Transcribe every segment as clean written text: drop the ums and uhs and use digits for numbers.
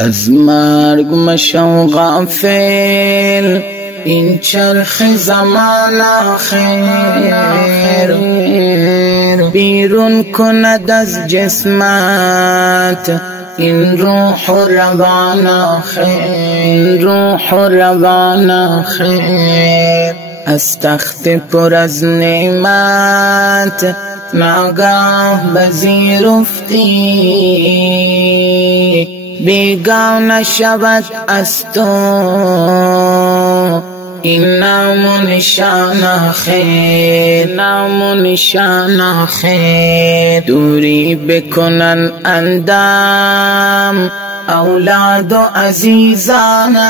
از مرگ مشو غافل، این چرخ زمان آخر بیرون کند از جسمت این روح و روان آخر از تخت پر از نعمت ناگاه بزیر افتی، بیگانه شود از تو این نام و نشان آخر دوری بکنن اندام اولاد و عزیزانت،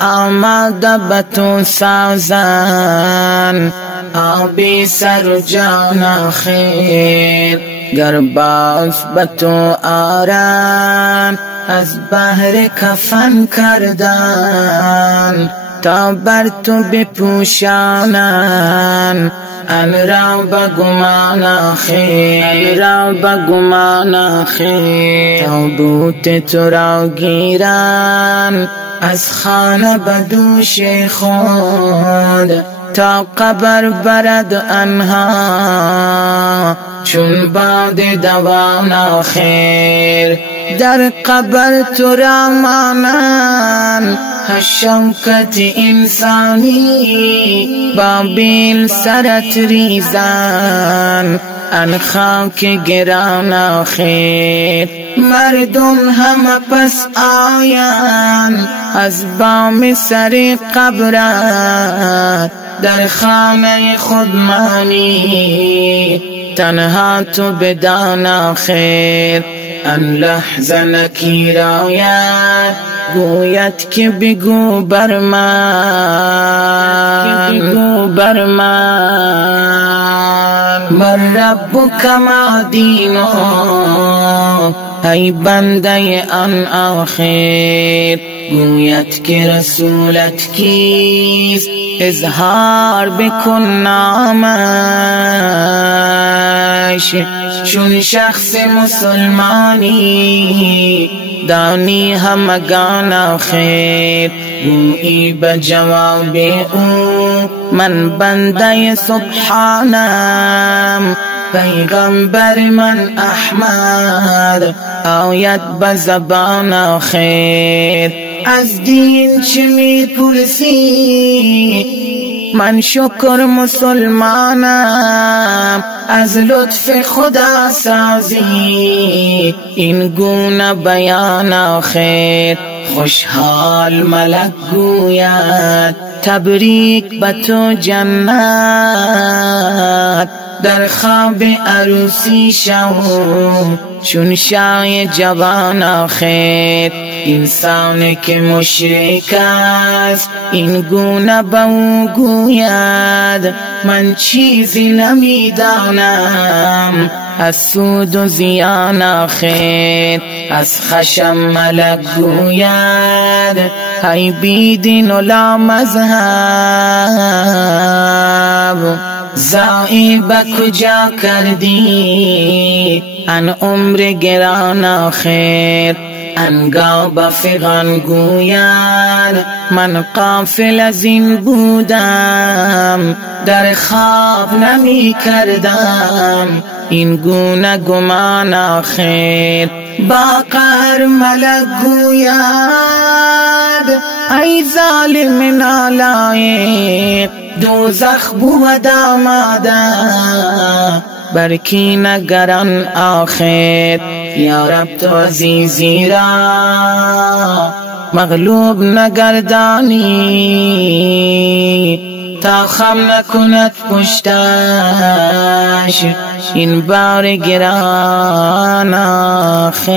آماده به تو سازن آبی سر و جان آخر، گر باز به تو آرن از بحر کفن کردن تا بر تو بپوشانن ان را به گمان آخر، تابوت تو را گیرن از خانه به دوش خود تا قبر برد انها چون باد دوان آخر، در قبر تو را مانند شوکت انسانی بابیل سرت ریزن ان خاک گران آخر، مردم همه پس آیان از بام سر قبرت در خانه خود مانی تنها تو بدان آخر، ان لحظه نکیر آید گوید که بگو بر من ربک ما دینو ای بنده آن آخر، گوید که رسولت کیست اظهار بکن نامش، چون شخص مسلمانی دانی همگان آخر، گویی به جواب او من بنده سبحانم، پیغمبر من احمد آید به زبان آخر، از دین چه می پرسی من شکر مسلمانم، از لطف خدا سازی این گونه بیان آخر، خوشحال ملک گوید تبریک به تو جنت، در خواب عروسی شو چون شای جوان آخر، انسان که مشرک است این گونه به او گوید من چیزی نمیدانم از سود و زیان آخر، از خشم ملک گوید ای بیدین و لا مذهب، زایی به کجا کردی ان عمر گران آخر، انگاه به فغان گوید من غافل از این بودم در خواب نمی کردم این گونه گمان آخر، با قهر ملک گوید ای ظالم نالایق دوزخ بود آماده بر کی نگران آخر، یا رب تو عزیزی را مغلوب نگردانی تا خم نکند پشتش این بار گران آخر.